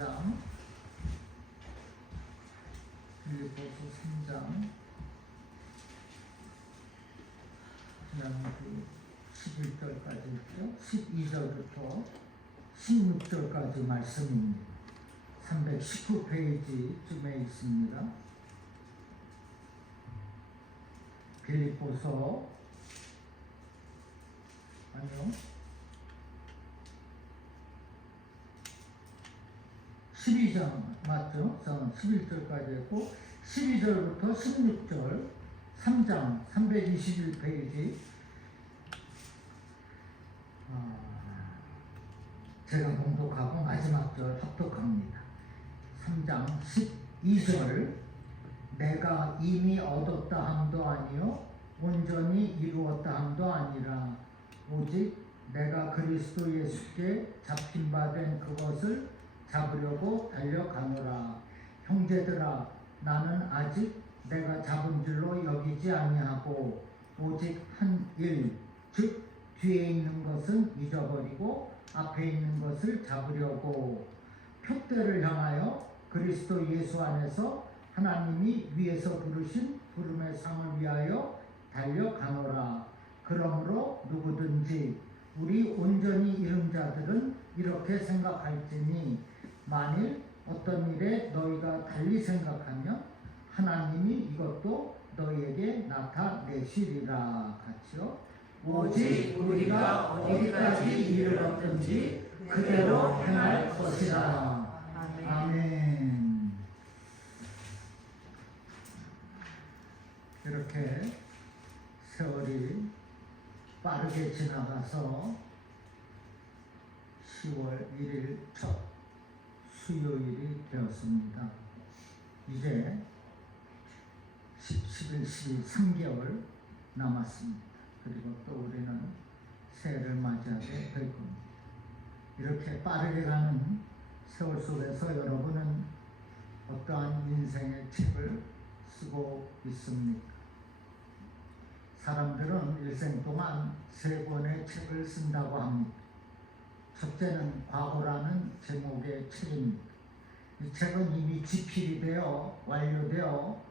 3장, 빌립보서 3장, 그다음에 11절까지 있죠. 12절부터 16절까지 말씀입니다. 319페이지쯤에 있습니다. 빌립보서 아니요 12장 맞죠? 11절까지 했고 12절부터 16절 3장 321페이지 제가 봉독하고 마지막 절 합독합니다. 3장 12절 내가 이미 얻었다 함도 아니요 온전히 이루었다 함도 아니라 오직 내가 그리스도 예수께 잡힌 바 된 그것을 잡으려고 달려가노라. 형제들아 나는 아직 내가 잡은 줄로 여기지 아니하고 오직 한 일 즉 뒤에 있는 것은 잊어버리고 앞에 있는 것을 잡으려고 표대를 향하여 그리스도 예수 안에서 하나님이 위에서 부르신 부름의 상을 위하여 달려가노라. 그러므로 누구든지 우리 온전히 이른 자들은 이렇게 생각할지니 만일 어떤 일에 너희가 달리 생각하면 하나님이 이것도 너희에게 나타내시리라. 같이요. 오직 우리가 어디까지 이르렀든지 그대로 행할 것이라. 아멘. 이렇게 세월이 빠르게 지나가서 10월 1일 첫 수요일이 되었습니다. 이제 11, 12, 3개월 남았습니다. 그리고 또 우리는 새해를 맞이하게 될 겁니다. 이렇게 빠르게 가는 세월 속에서 여러분은 어떠한 인생의 책을 쓰고 있습니까? 사람들은 일생 동안 3권의 책을 쓴다고 합니다. 첫째는 과거라는 제목의 책입니다. 이 책은 이미 집필이 되어 완료되어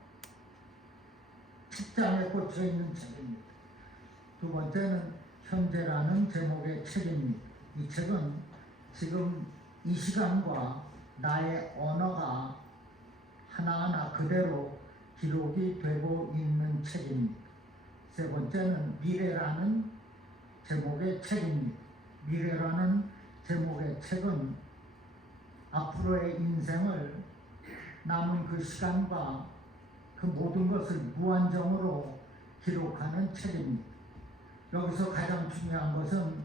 책장에 꽂혀 있는 책입니다. 두 번째는 현재라는 제목의 책입니다. 이 책은 지금 이 시간과 나의 언어가 하나하나 그대로 기록이 되고 있는 책입니다. 세 번째는 미래라는 제목의 책입니다. 미래라는 제목의 책은 앞으로의 인생을 남은 그 시간과 그 모든 것을 무한정으로 기록하는 책입니다. 여기서 가장 중요한 것은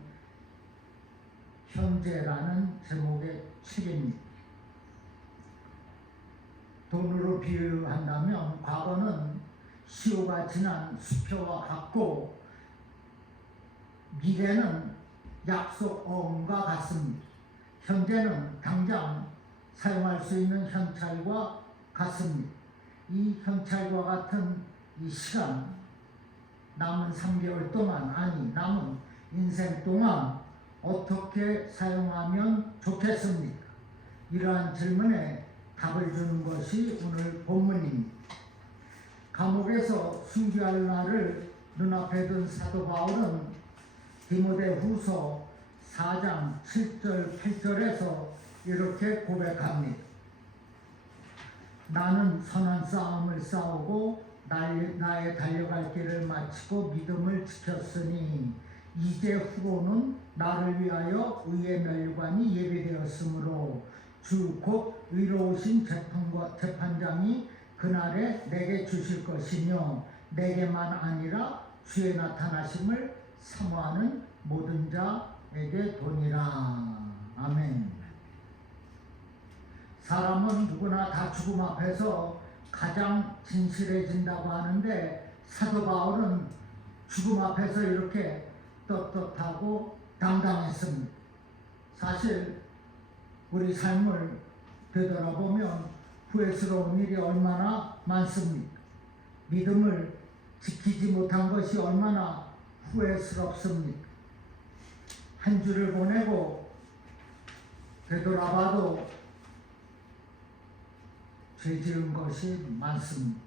현재라는 제목의 책입니다. 돈으로 비유한다면 과거는 시효가 지난 수표와 같고 미래는 약속 어음과 같습니다. 현재는 당장 사용할 수 있는 현찰과 같습니다. 이 현찰과 같은 이 시간, 남은 3개월 동안, 아니 남은 인생 동안 어떻게 사용하면 좋겠습니까? 이러한 질문에 답을 주는 것이 오늘 본문입니다. 감옥에서 순교할 날을 눈앞에 둔 사도 바울은 디모데후서 4장 7절 8절에서 이렇게 고백합니다. 나는 선한 싸움을 싸우고 나의 달려갈 길을 마치고 믿음을 지켰으니 이제 후로는 나를 위하여 의의 멸관이 예비되었으므로 주 곧 의로우신 재판장이 그날에 내게 주실 것이며 내게만 아니라 주의 나타나심을 사모하는 모든 자에게 도니라. 아멘. 사람은 누구나 다 죽음 앞에서 가장 진실해진다고 하는데 사도 바울은 죽음 앞에서 이렇게 떳떳하고 당당했습니다. 사실 우리 삶을 되돌아보면 후회스러운 일이 얼마나 많습니까? 믿음을 지키지 못한 것이 얼마나 후회스럽습니까? 한 주를 보내고 되돌아봐도 죄 지은 것이 많습니다.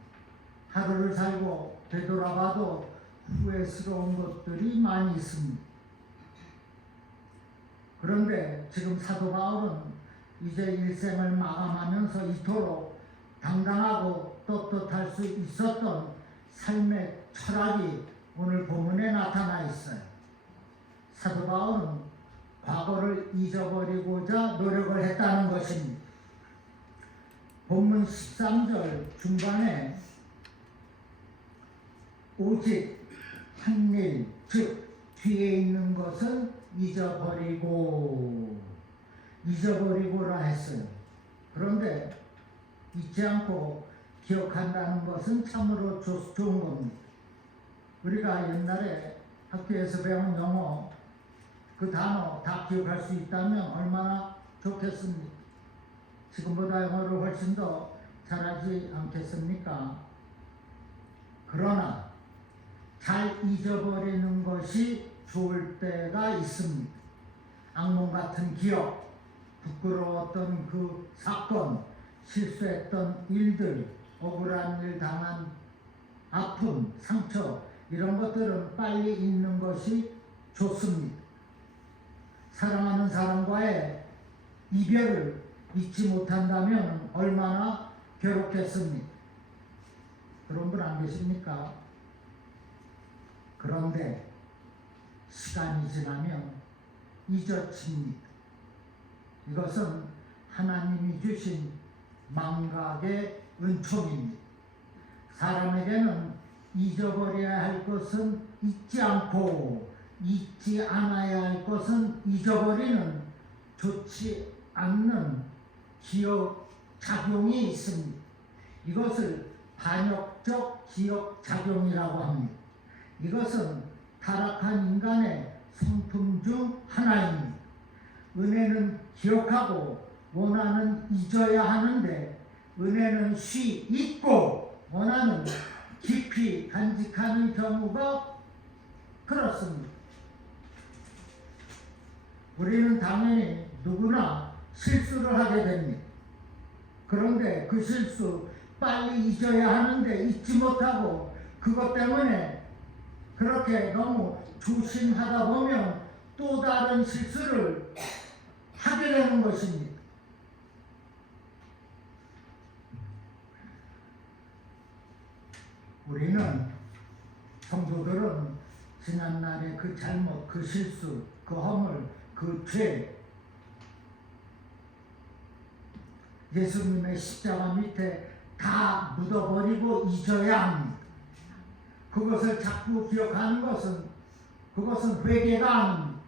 하루를 살고 되돌아봐도 후회스러운 것들이 많이 있습니다. 그런데 지금 사도 바울은 이제 일생을 마감하면서 이토록 당당하고 떳떳할 수 있었던 삶의 철학이 오늘 본문에 나타나 있어요. 사도 바울은 과거를 잊어버리고자 노력을 했다는 것입니다. 본문 13절 중반에 오직 한 일, 즉 뒤에 있는 것은 잊어버리고라 했어요. 그런데 잊지 않고 기억한다는 것은 참으로 좋은 겁니다. 우리가 옛날에 학교에서 배운 영어 그 단어 다 기억할 수 있다면 얼마나 좋겠습니까? 지금보다 영어를 훨씬 더 잘하지 않겠습니까? 그러나 잘 잊어버리는 것이 좋을 때가 있습니다. 악몽 같은 기억, 부끄러웠던 그 사건, 실수했던 일들, 억울한 일 당한 아픔, 상처 이런 것들은 빨리 잊는 것이 좋습니다. 사랑하는 사람과의 이별을 잊지 못한다면 얼마나 괴롭겠습니까? 그런 분 안 계십니까? 그런데 시간이 지나면 잊어집니다. 이것은 하나님이 주신 망각의 은총입니다. 사람에게는 잊어버려야 할 것은 잊지 않고 잊지 않아야 할 것은 잊어버리는 좋지 않는 기억 작용이 있습니다. 이것을 반역적 기억 작용이라고 합니다. 이것은 타락한 인간의 성품 중 하나입니다. 은혜는 기억하고 원하는 잊어야 하는데 은혜는 잊고 원하는 깊이 간직하는 경우가 그렇습니다. 우리는 당연히 누구나 실수를 하게 됩니다. 그런데 그 실수 빨리 잊어야 하는데 잊지 못하고 그것 때문에 그렇게 너무 조심하다 보면 또 다른 실수를 하게 되는 것입니다. 우리는 성도들은 지난날의 그 잘못, 그 실수, 그 허물, 그 죄, 예수님의 십자가 밑에 다 묻어버리고 잊어야 합니다. 그것을 자꾸 기억하는 그것은 회개가 아닙니다.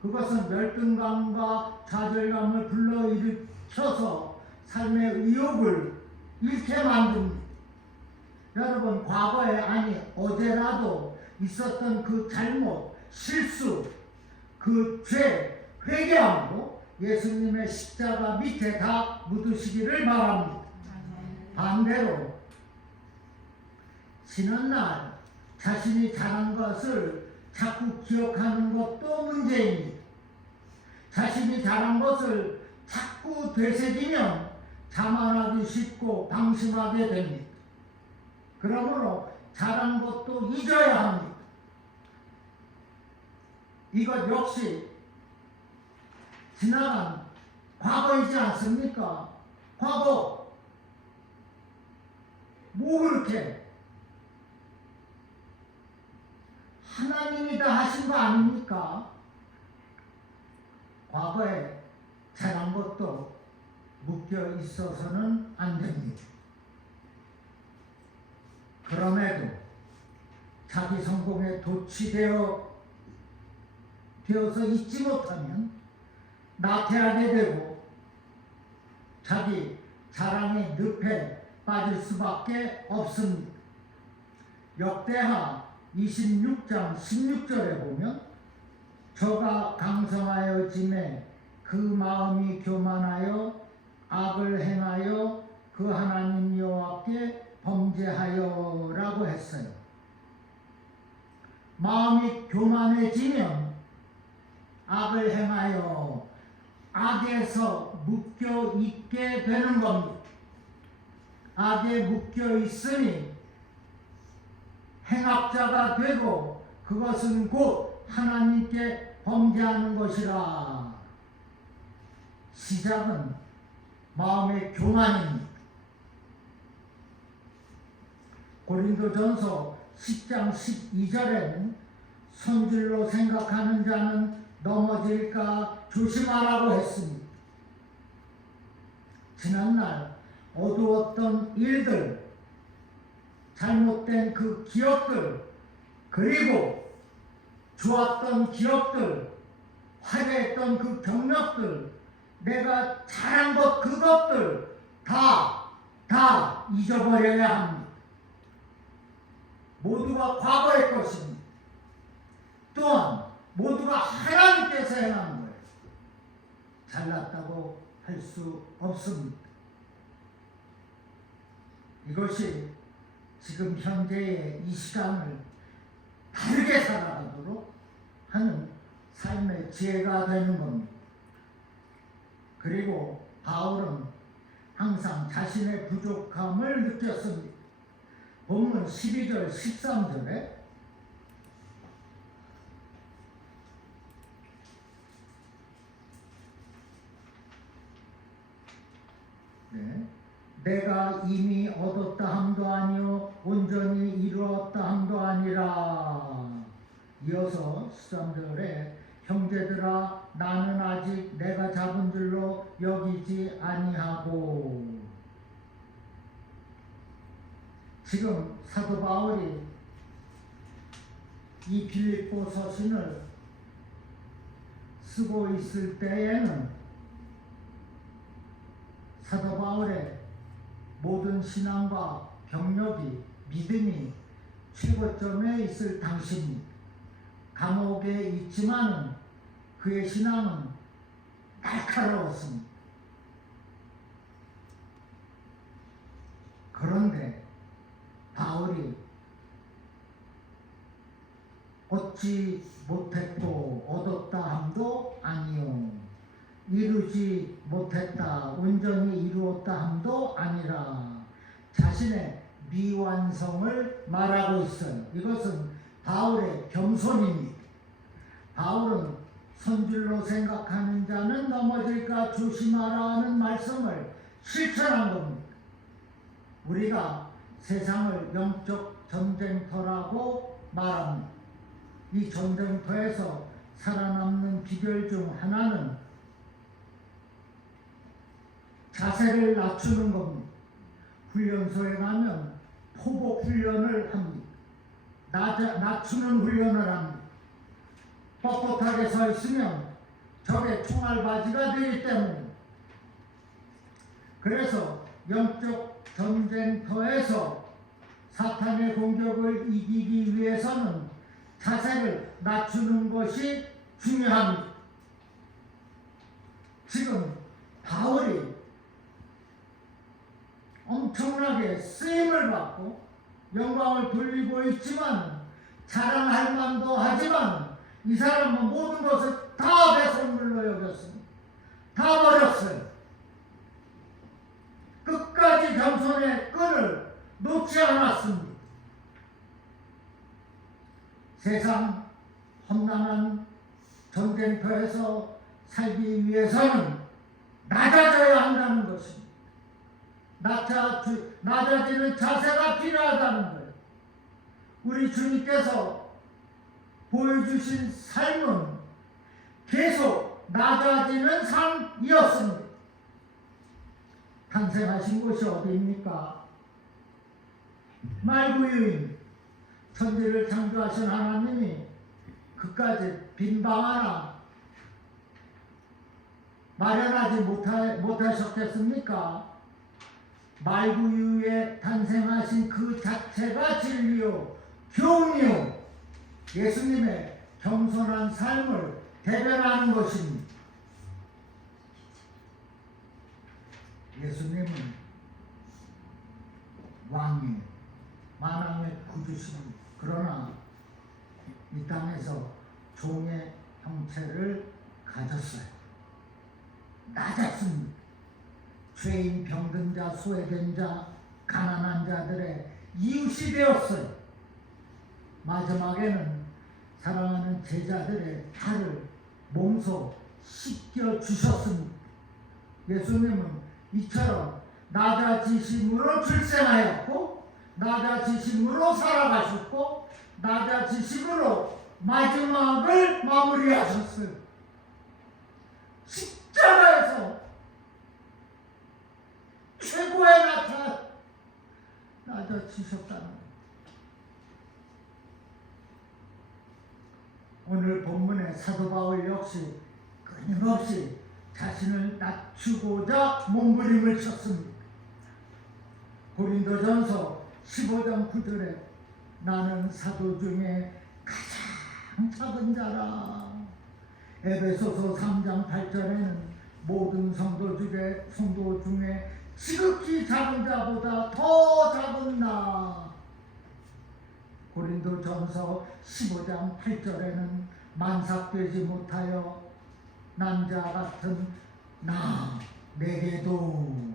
그것은 열등감과 좌절감을 불러일으켜서 삶의 의욕을 잃게 만듭니다. 여러분, 과거에 아니 어제라도 있었던 그 잘못, 실수, 그 죄, 회개함으로 예수님의 십자가 밑에 다 묻으시기를 바랍니다. 반대로 지난날 자신이 잘한 것을 자꾸 기억하는 것도 문제입니다. 자신이 잘한 것을 자꾸 되새기면 자만하기 쉽고 방심하게 됩니다. 그러므로 잘한 것도 잊어야 합니다. 이것 역시 지나간 과거이지 않습니까? 과거. 뭐 그렇게 하나님이 다 하신 거 아닙니까? 과거에 잘한 것도 묶여 있어서는 안 됩니다. 그럼에도 자기 성공에 도취되어서 잊지 못하면 나태하게 되고 자기 자랑의 늪에 빠질 수밖에 없습니다. 역대하 26장 16절에 보면 저가 강성하여 짐에 그 마음이 교만하여 악을 행하여 그 하나님 여호와께 범죄하여 라고 했어요. 마음이 교만해지면 악을 행하여 악에서 묶여 있게 되는 겁니다. 악에 묶여 있으니 행악자가 되고 그것은 곧 하나님께 범죄하는 것이라. 시작은 마음의 교만입니다. 고린도전서 10장 12절에는 손질로 생각하는 자는 넘어질까 조심하라고 했습니다. 지난날 어두웠던 일들, 잘못된 그 기억들, 그리고 좋았던 기억들, 화려했던 그 경력들, 내가 잘한 것 그것들 다 잊어버려야 합니다. 모두가 과거의 것입니다. 또한 모두가 하나님께서 행한 거예요. 잘났다고 할 수 없습니다. 이것이 지금 현재의 이 시간을 다르게 살아가도록 하는 삶의 지혜가 되는 겁니다. 그리고 바울은 항상 자신의 부족함을 느꼈습니다. 본문 12절 13절에 내가 이미 얻었다 함도 아니요 온전히 이루었다 함도 아니라. 이어서 13절에 형제들아 나는 아직 내가 잡은 줄로 여기지 아니하고. 지금 사도 바울이 이 빌립보 서신을 쓰고 있을 때에는 사도 바울의 모든 신앙과 경력이, 믿음이 최고점에 있을 당시입니다. 감옥에 있지만은 그의 신앙은 날카로웠습니다. 그런데 바울이 얻지 못했고 얻었다 함도 아니요 이루지 못했다 온전히 이루었다 함도 아니라 자신의 미완성을 말하고 있어요. 이것은 바울의 겸손입니다. 바울은 선줄로 생각하는 자는 넘어질까 조심하라는 말씀을 실천한 겁니다. 우리가 세상을 영적 전쟁터라고 말합니다. 이 전쟁터에서 살아남는 비결 중 하나는 자세를 낮추는 겁니다. 훈련소에 가면 포복 훈련을 합니다. 낮추는 훈련을 합니다. 뻣뻣하게 서 있으면 적의 총알바지가 되기 때문에. 그래서 영적 전쟁터에서 사탄의 공격을 이기기 위해서는 자세를 낮추는 것이 중요합니다. 지금 바울이 엄청나게 쓰임을 받고 영광을 돌리고 있지만 자랑할 만도 하지만 이 사람은 모든 것을 다 배설물로 여겼습니다. 다 버렸어요. 끝까지 겸손의 끈을 놓지 않았습니다. 세상 험난한 전쟁터에서 살기 위해서는 낮아져야 한다는 것입니다. 낮아지는 자세가 필요하다는 거예요. 우리 주님께서 보여주신 삶은 계속 낮아지는 삶이었습니다. 탄생하신 곳이 어디입니까? 말구유입니다. 천지를 창조하신 하나님이 그까지 빈 방 하나 마련하지 못하셨겠습니까? 말구유에 탄생하신 그 자체가 진리요 교훈이요 예수님의 겸손한 삶을 대변하는 것입니다. 예수님은 왕이에요. 만왕의 구주십니다. 그러나 이 땅에서 종의 형체를 가졌어요. 낮았습니다. 죄인, 병든 자, 소외된 자, 가난한 자들의 이웃이 되었어요. 마지막에는 사랑하는 제자들의 발을 몸소 씻겨 주셨습니다. 예수님은 이처럼 나자지심으로 출생하였고 나자지심으로 살아가셨고 나자지심으로 마지막을 마무리하셨어요. 십자가에서 최고의 나자지셨다는 거예요. 오늘 본문의 사도 바울 역시 끊임없이 자신을 낮추고자 몸부림을 쳤습니다. 고린도전서 15장 9절에 나는 사도 중에 가장 작은 자라. 에베소서 3장 8절에는 모든 성도 중에 지극히 작은 자보다 더 작은 나. 고린도전서 15장 8절에는 만삭되지 못하여 남자 같은 나 내게도.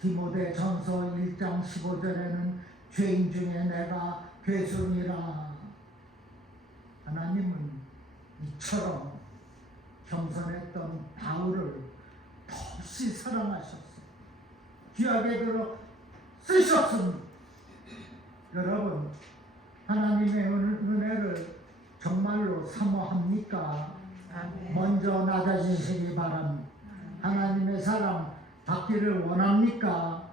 디모데전서 1장 15절에는 죄인 중에 내가 괴순이라. 하나님은 이처럼 겸손했던 바울을 몹시 사랑하셨어요. 귀하게 들어 쓰셨습니다. 여러분, 하나님의 은혜를 정말로 사모합니까? 아멘. 먼저 낮아지시기 바랍니다. 하나님의 사랑 받기를 원합니까?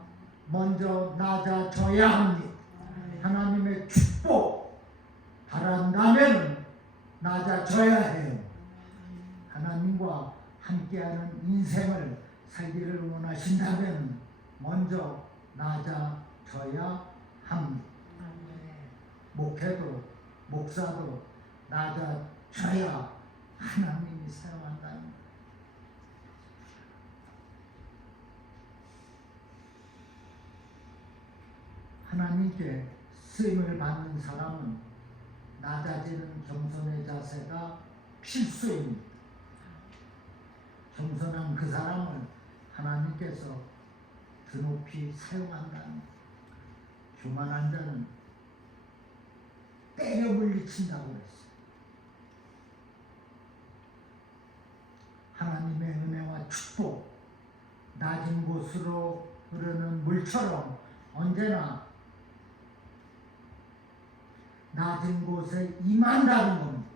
먼저 낮아져야 합니다. 하나님의 축복 바란다면 낮아져야 해요. 하나님과 함께하는 인생을 살기를 원하신다면 먼저 낮아져야 합니다. 목회도 목사도 낮아져야 하나님이 사용한다는 거예요. 하나님께 쓰임을 받는 사람은 낮아지는 겸손의 자세가 필수입니다. 겸손한 그 사람을 하나님께서 드높이 사용한다는 거예요. 교만한 자는 때려 물리친다고 그랬어요. 하나님의 은혜와 축복, 낮은 곳으로 흐르는 물처럼 언제나 낮은 곳에 임한다는 겁니다.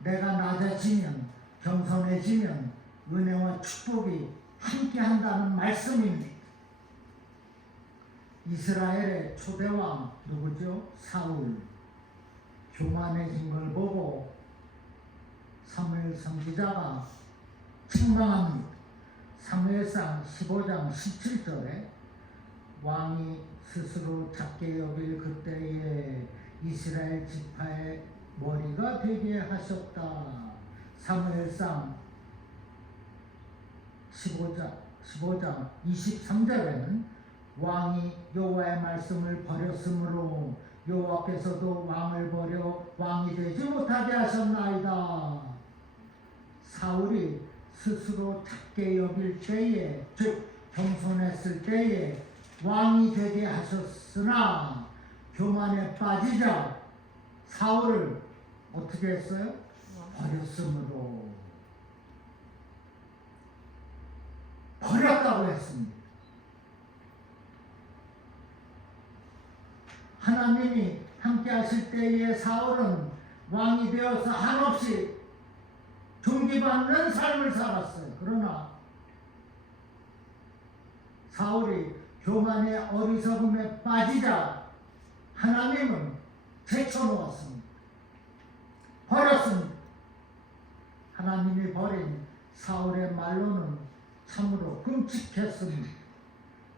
내가 낮아지면, 겸손해지면 은혜와 축복이 함께한다는 말씀입니다. 이스라엘의 초대왕 누구죠? 사울. 교만해진 걸 보고 사무엘 선지자가 책망합니다. 사무엘상 15장 17절에 왕이 스스로 작게 여길 그때에 이스라엘 지파의 머리가 되게 하셨다. 사무엘상 15장 23절에는 왕이 여호와의 말씀을 버렸으므로 여호와께서도 왕을 버려 왕이 되지 못하게 하셨나이다. 사울이 스스로 작게 여길 때에, 즉 겸손했을 때에 왕이 되게 하셨으나 교만에 빠지자 사울을 어떻게 했어요? 버렸으므로. 버렸다고 했습니다. 하나님이 함께 하실 때에 사울은 왕이 되어서 한없이 존귀받는 삶을 살았어요. 그러나 사울이 교만의 어리석음에 빠지자 하나님은 제쳐놓았습니다. 버렸습니다. 하나님이 버린 사울의 말로는 참으로 끔찍했습니다.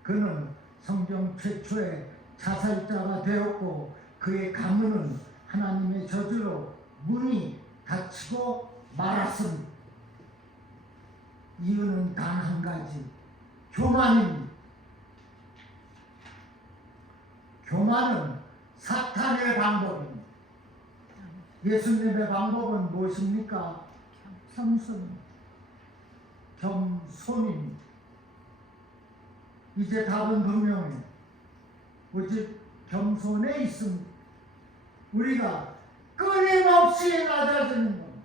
그는 성경 최초의 자살자가 되었고 그의 가문은 하나님의 저주로 문이 닫히고 말았습니다. 이유는 단 한 가지, 교만입니다. 교만은 사탄의 방법입니다. 예수님의 방법은 무엇입니까? 겸손입니다. 겸손입니다. 이제 답은 분명해. 오직 겸손에 있습니다. 우리가 끊임없이 낮아지는 겁니다.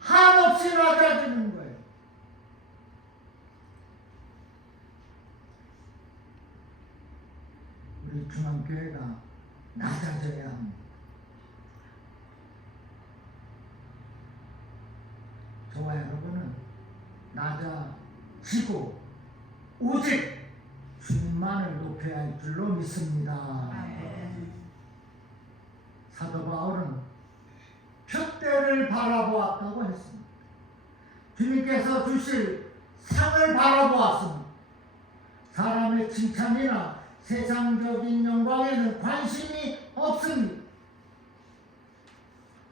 한없이 낮아지는 거예요. 우리 중앙교회가 낮아져야 합니다. 저와 여러분은 낮아지고 오직 주님만을 높여야 할 줄로 믿습니다. 사도 바울은 표대를 바라보았다고 했습니다. 주님께서 주실 상을 바라보았습니다. 사람의 칭찬이나 세상적인 영광에는 관심이 없습니다.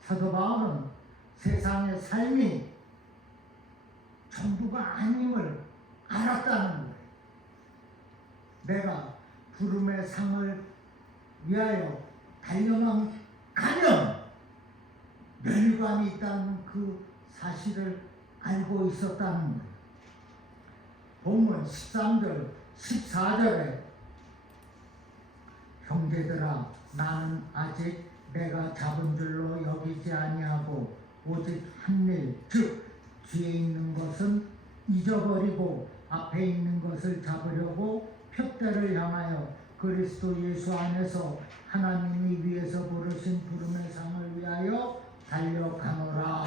사도 바울은 세상의 삶이 전부가 아님을 알았다는 거예요. 내가 부름의 상을 위하여 달려만 가면 멸관이 있다는 그 사실을 알고 있었다는 거예요. 본문 13절, 14절에 형제들아 나는 아직 내가 잡은 줄로 여기지 아니하고 오직 한 일, 즉 뒤에 있는 것은 잊어버리고 앞에 있는 것을 잡으려고 표대를 향하여 그리스도 예수 안에서 하나님이 위에서 부르신 부름의 상을 위하여 달려가노라.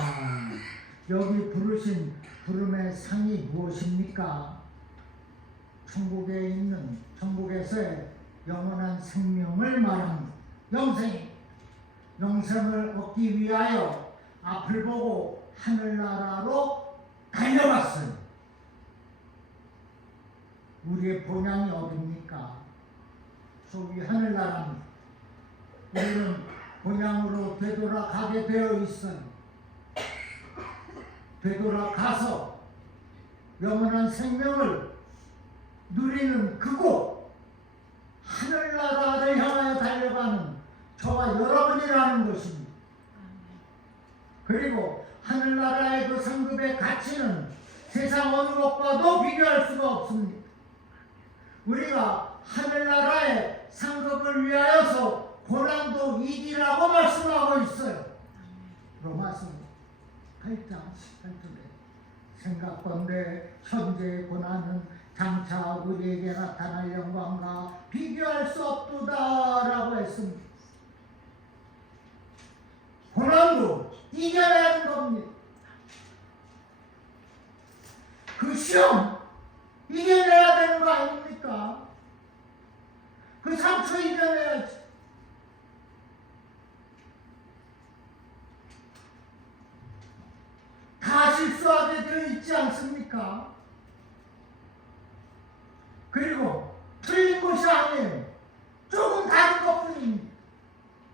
여기 부르신 부름의 상이 무엇입니까? 천국에 있는, 천국에서의 영원한 생명을 말합니다. 영생을 얻기 위하여 앞을 보고 하늘나라로 달려갔어요. 우리의 본향이 어디입니까? 소위 하늘나라입니다. 우리는 본향으로 되돌아가게 되어 있어요. 되돌아가서 영원한 생명을 누리는 그곳, 하늘나라를 향하여 달려가는 저와 여러분이라는 것입니다. 그리고 하늘나라의 그 상급의 가치는 세상 어느 것과도 비교할 수가 없습니다. 우리가 하늘나라의 상급을 위하여서 고난도 이기라고 말씀하고 있어요. 로마서 8장 18절에 생각건대 현재의 고난은 장차 우리에게 나타날 영광과 비교할 수 없도다라고 했습니다. 고난도 이겨내는 겁니다. 그 시험 이겨내야 되는 거 아닙니까? 그 상처 이겨내야지. 다 실수하게 되어 있지 않습니까? 그리고 틀린 것이 아니에요. 조금 다른 것뿐입니다.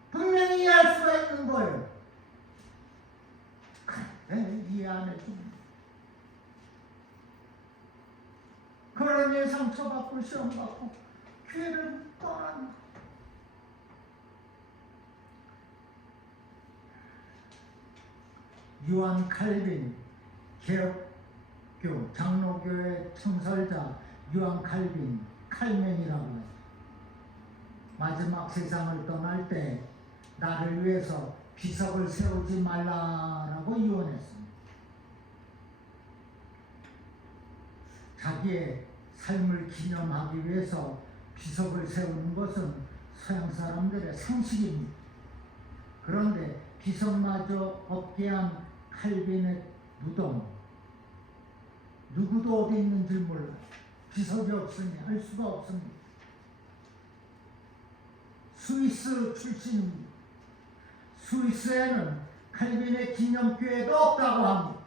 분명히 이해할 수가 있는 거예요. 그래, 이해 안 해줍니다. 그러니 상처받고 시험받고 교회를 떠납니다. 요한 칼빈, 개혁교 장로교회 창설자 요한 칼빈, 칼맨이라고 해요. 마지막 세상을 떠날 때 나를 위해서 비석을 세우지 말라라고 유언했습니다. 자기의 삶을 기념하기 위해서 비석을 세우는 것은 서양 사람들의 상식입니다. 그런데 비석마저 없게 한 칼빈의 무덤, 누구도 어디 있는지 몰라요. 비석이 없으니 알 수가 없습니다. 스위스 출신입니다. 스위스에는 칼빈의 기념교회도 없다고 합니다.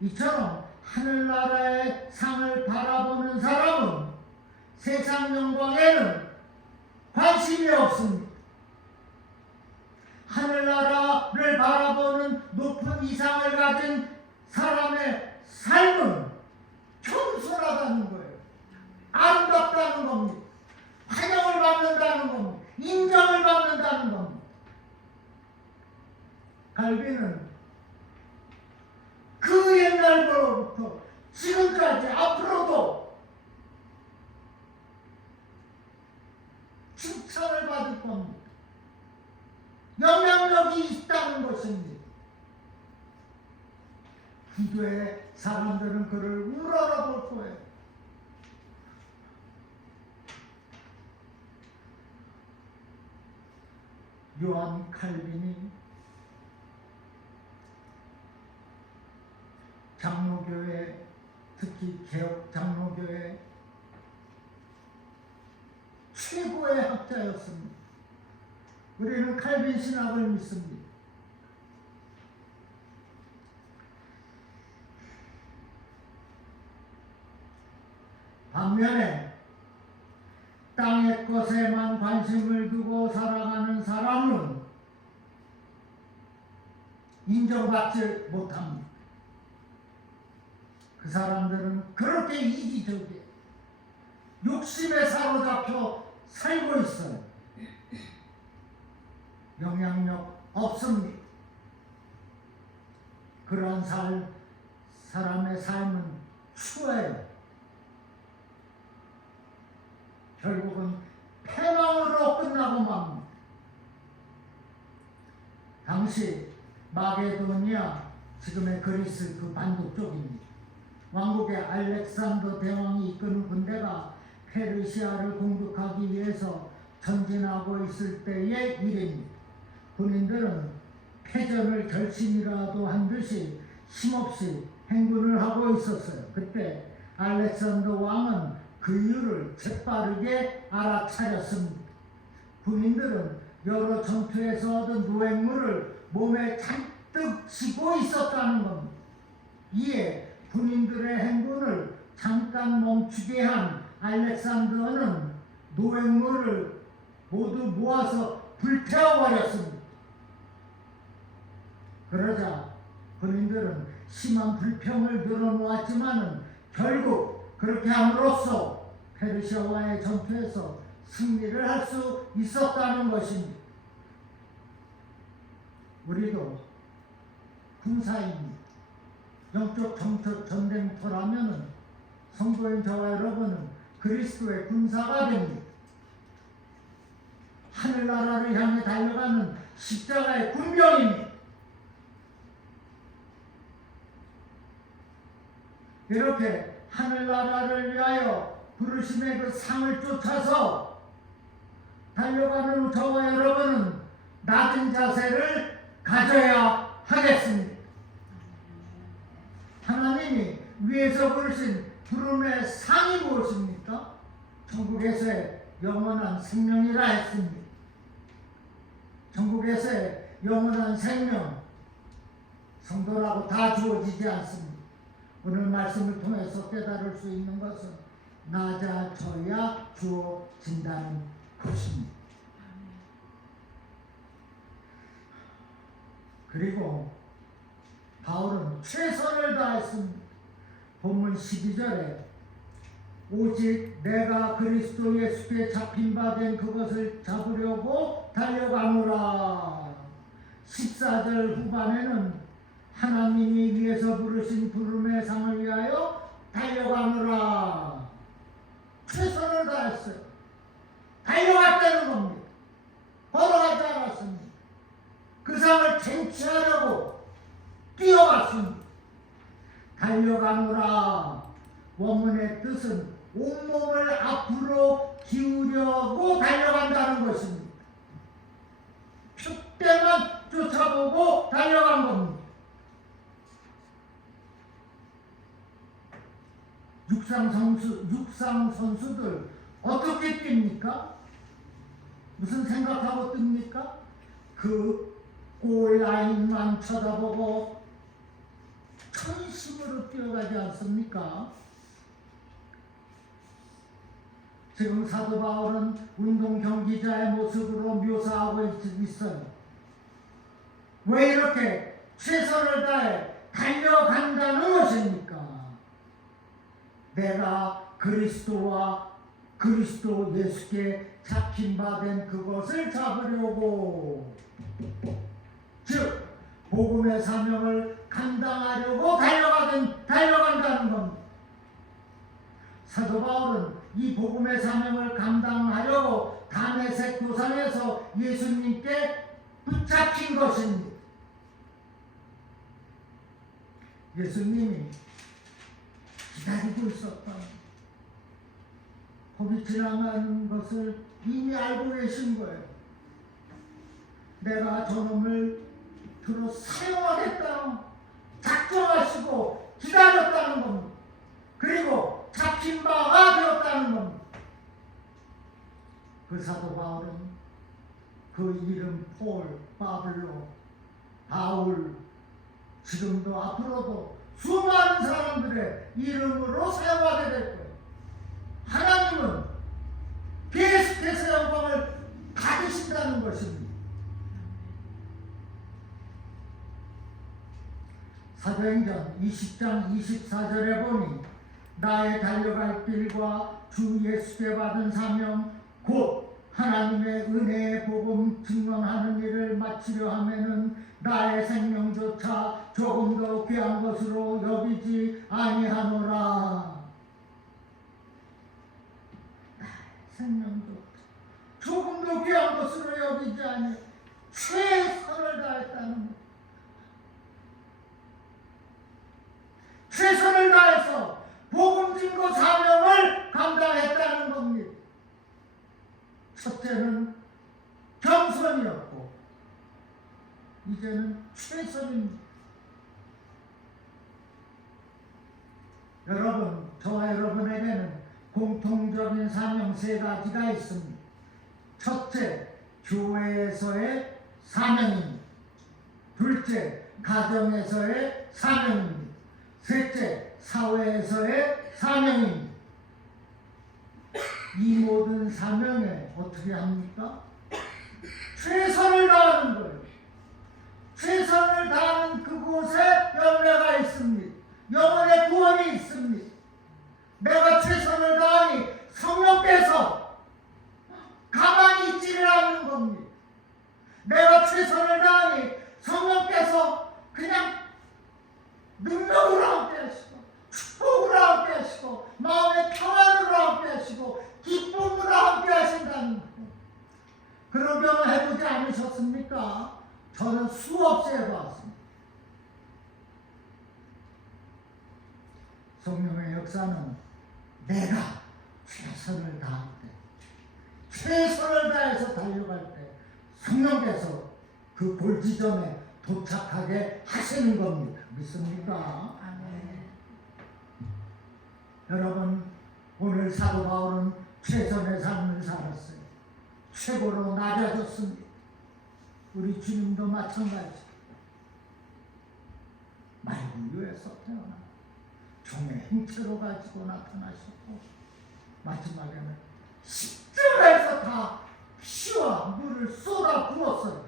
이처럼 하늘나라의 상을 바라보는 사람은 세상 영광에는 관심이 없습니다. 하늘나라를 바라보는 높은 이상을 가진 사람의 삶은 겸손하다는 거예요. 아름답다는 겁니다. 환영을 받는다는 겁니다. 인정을 받는다는 겁니다. 갈비는 그 옛날부터 지금까지 앞으로도 기도의 사람들은 그를 우러러볼 거예요. 요한 칼빈이 장로교회, 특히 개혁 장로교회 최고의 학자였습니다. 우리는 칼빈 신학을 믿습니다. 반면에 땅의 것에만 관심을 두고 살아가는 사람은 인정받지 못합니다. 그 사람들은 그렇게 이기적이에요. 욕심에 사로잡혀 살고 있어요. 영향력 없습니다. 그러한 사람의 삶은 추해요. 결국은 패망으로 끝나고 맙니다. 당시 마게도니아, 지금의 그리스 그 반도 쪽입니다. 왕국의 알렉산더 대왕이 이끄는 군대가 페르시아를 공격하기 위해서 전진하고 있을 때의 일입니다. 군인들은 패전을 결심이라도 한 듯이 힘없이 행군을 하고 있었어요. 그때 알렉산더 왕은 그 이유를 재빠르게 알아차렸습니다. 군인들은 여러 전투에서 얻은 노획물을 몸에 잔뜩 지고 있었다는 겁니다. 이에 군인들의 행군을 잠깐 멈추게 한 알렉산더는 노획물을 모두 모아서 불태워버렸습니다. 그러자 군인들은 심한 불평을 늘어놓았지만은 결국 그렇게 함으로써 페르시아와의 전투에서 승리를 할 수 있었다는 것입니다. 우리도 군사입니다. 영적 정적 전쟁터라면은 성도인 저와 여러분은 그리스도의 군사가 됩니다. 하늘나라를 향해 달려가는 십자가의 군병입니다. 이렇게 하늘나라를 위하여 부르심의 그 상을 쫓아서 달려가는 저와 여러분은 낮은 자세를 가져야 하겠습니다. 하나님이 위에서 부르신 부름의 상이 무엇입니까? 천국에서의 영원한 생명이라 했습니다. 천국에서의 영원한 생명, 성도라고 다 주어지지 않습니다. 오늘 말씀을 통해서 깨달을 수 있는 것은 낮아져야 주어진다는 것입니다. 그리고 바울은 최선을 다했습니다. 본문 12절에 오직 내가 그리스도 예수께 잡힌 바 된 그것을 잡으려고 달려가노라. 14절 후반에는 하나님이 위에서 부르신 부름의 상을 위하여 달려가노라. 최선을 다했어요. 달려갔다는 겁니다. 걸어가지 않았습니다. 그 상을 쟁취하려고 뛰어갔습니다. 달려가노라. 원문의 뜻은 온몸을 앞으로 기울여고 달려간다는 것입니다. 촛대만 쫓아보고 달려간 겁니다. 육상 선수들 어떻게 뜁니까? 무슨 생각하고 뜁니까? 그 골라인만 쳐다보고 천심으로 뛰어가지 않습니까? 지금 사도 바울은 운동 경기자의 모습으로 묘사하고 있어요. 왜 이렇게 최선을 다해 달려간다는 것입니까? 내가 그리스도와 그리스도 예수께 잡힌 바 된 그것을 잡으려고, 즉 복음의 사명을 감당하려고 달려간다는 겁니다. 사도 바울은 이 복음의 사명을 감당하려고 다메섹 도상에서 예수님께 붙잡힌 것입니다. 예수님이 기다리고 있었다. 거기 지나가는 것을 이미 알고 계신 거예요. 내가 저놈을 주로 사용하겠다 작정하시고 기다렸다는 겁니다. 그리고 잡힌 바가 되었다는 겁니다. 그 사도 바울은 그 이름 폴, 바블로, 바울, 지금도 앞으로도 수많은 사람들의 이름으로 사용하게 될 거예요. 하나님은 계속해서 영광을 받으신다는 것입니다. 사도행전 20장 24절에 보니 나의 달려갈 길과 주 예수께 받은 사명 곧 하나님의 은혜의 복음 증언하는 일을 마치려 하면은 나의 생명조차 조금 더 귀한 것으로 여기지 아니하노라. 생명조차 조금 더 귀한 것으로 여기지 아니 최선을 다했다는 것. 최선을 다해서 복음 증거 사명을 감당했다는 겁니다. 첫째는 겸손이었고 이제는 최선입니다. 여러분, 저와 여러분에게는 공통적인 사명 세 가지가 있습니다. 첫째, 교회에서의 사명입니다. 둘째, 가정에서의 사명입니다. 셋째, 사회에서의 사명입니다. 이 모든 사명에 어떻게 합니까? 최선을 다하는 거예요. 최선을 다하는 그곳에 열매가 있습니다. 영혼의 구원이 있습니다. 내가 최선을 다하니 성령께서 가만히 있지를 않는 겁니다. 내가 최선을 다하니 성령께서 그냥 능력으로 함께 하시고 축복으로 함께 하시고 마음의 평안으로 함께 하시고 기쁨으로 함께 하신다는 거예요. 그런 경험 해보지 않으셨습니까? 저는 수없이 해봤습니다. 성령의 역사는 내가 최선을 다할 때, 최선을 다해서 달려갈 때 성령께서 그 골지점에 도착하게 하시는 겁니다. 믿습니까? 아멘. 여러분, 오늘 사도 바울은 최선의 삶을 살았어요. 최고로 낮아졌습니다. 우리 주님도 마찬가지. 말구유에서 태어나 종의 형체로 가지고 나타나셨고 마지막에는 십자가에서 다 피와 물을 쏟아 부었어요.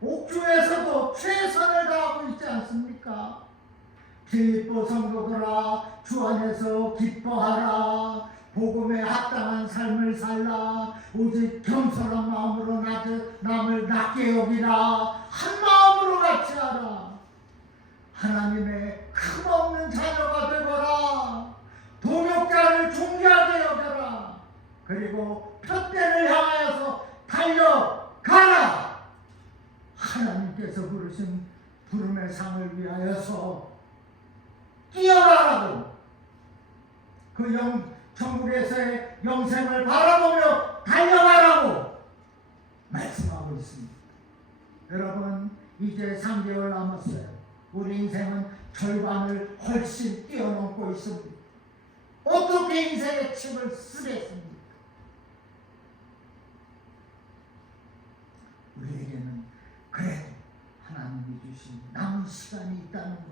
옥중에서도 최선을 다하고 있지 않습니까? 빌립보 성도들아, 주 안에서 기뻐하라. 복음에 합당한 삶을 살라. 오직 겸손한 마음으로 남을 낮게 여기라. 한 마음으로 같이 하라. 하나님의 흠없는 자녀가 되거라. 동역자를 존귀하게 여겨라. 그리고 표대를 향하여서 달려가라. 하나님께서 부르신 부름의 상을 위하여서 뛰어가라고, 그 천국에서의 영생을 바라보며 달려가라고 말씀하고 있습니다. 여러분, 이제 3개월 남았어요. 우리 인생은 절반을 훨씬 뛰어넘고 있습니다. 어떻게 인생의 칩을 쓰겠습니까? 우리에게는 그래도 하나님이 주신 남은 시간이 있다는 것,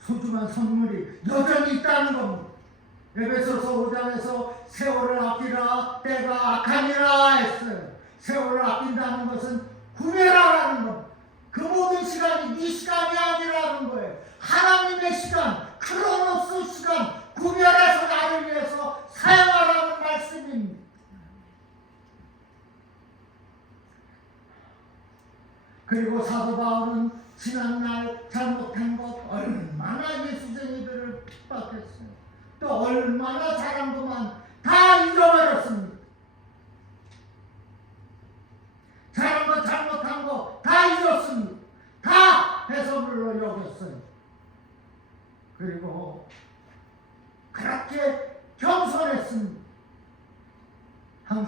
소중한 선물이 여전히 있다는 겁니다. 에베소서 5장에서 세월을 아끼라, 때가 악하니라 했어요. 세월을 아낀다는 것은 구별하라는 겁니다. 그 모든 시간이 네 시간이 아니라는 거예요. 하나님의 시간, 크로노스 시간 구별해서 나를 위해서 사용하라는 말씀입니다. 그리고 사도 바울은 지난날 잘못한 것 얼마나 예수쟁이들을 핍박했어요. 또 얼마나 잘한 것만 다 잊어버렸습니다. 잘한 것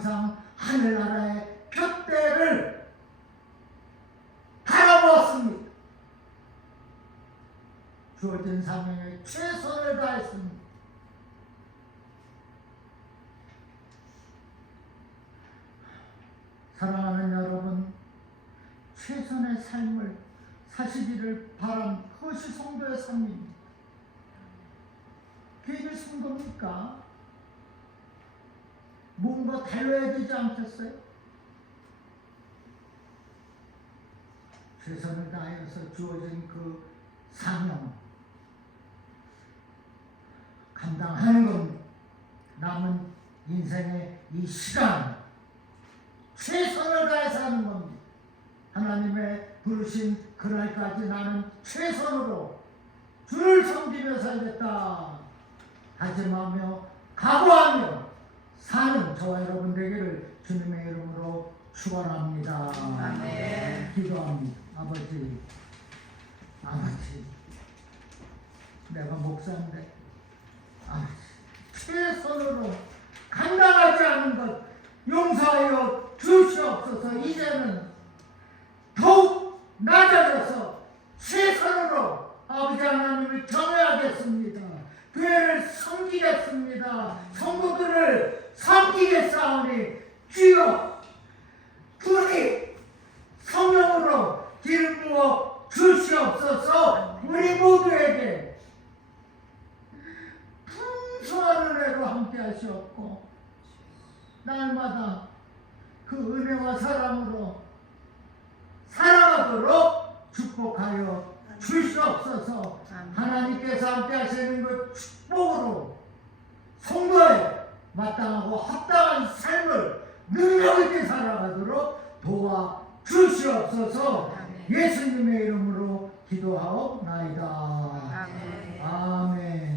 항상 하늘나라의 푯대를 바라보았습니다. 주어진 사명에 최선을 다했습니다. 사랑하는 여러분, 최선의 삶을 사시기를 바란 그것이 성도의 삶입니다. 괜히 쓴 겁니까? 뭔가 달려야 되지 않겠어요? 최선을 다하여서 주어진 그 사명 감당하는 겁니다. 남은 인생의 이 시간 최선을 다해서 하는 겁니다. 하나님의 부르신 그날까지 나는 최선으로 주를 섬기며 살겠다 다짐하며 각오하며 사는 저와 여러분 되기를 주님의 이름으로 축원합니다. 아멘. 기도합니다. 아버지, 내가 목사인데 최선으로 감당하지 않은 것 용서하여 주시옵소서. 이제는 더욱 낮아져서 최선으로 아버지 하나님을 경외하겠습니다. 교회를 섬기겠습니다. 성도들을 섬기겠사오니 주여 우리 성령으로 기름 부어 주시옵소서. 우리 모두에게 풍성한 은혜로 함께 하시옵고 날마다 그 은혜와 사랑으로 살아가도록 축복하여 주시옵소서. 하나님께서 함께 하시는 그 축복으로 성도의 마땅하고 합당한 삶을 능력 있게 살아가도록 도와 주시옵소서. 예수님의 이름으로 기도하옵나이다. 아멘.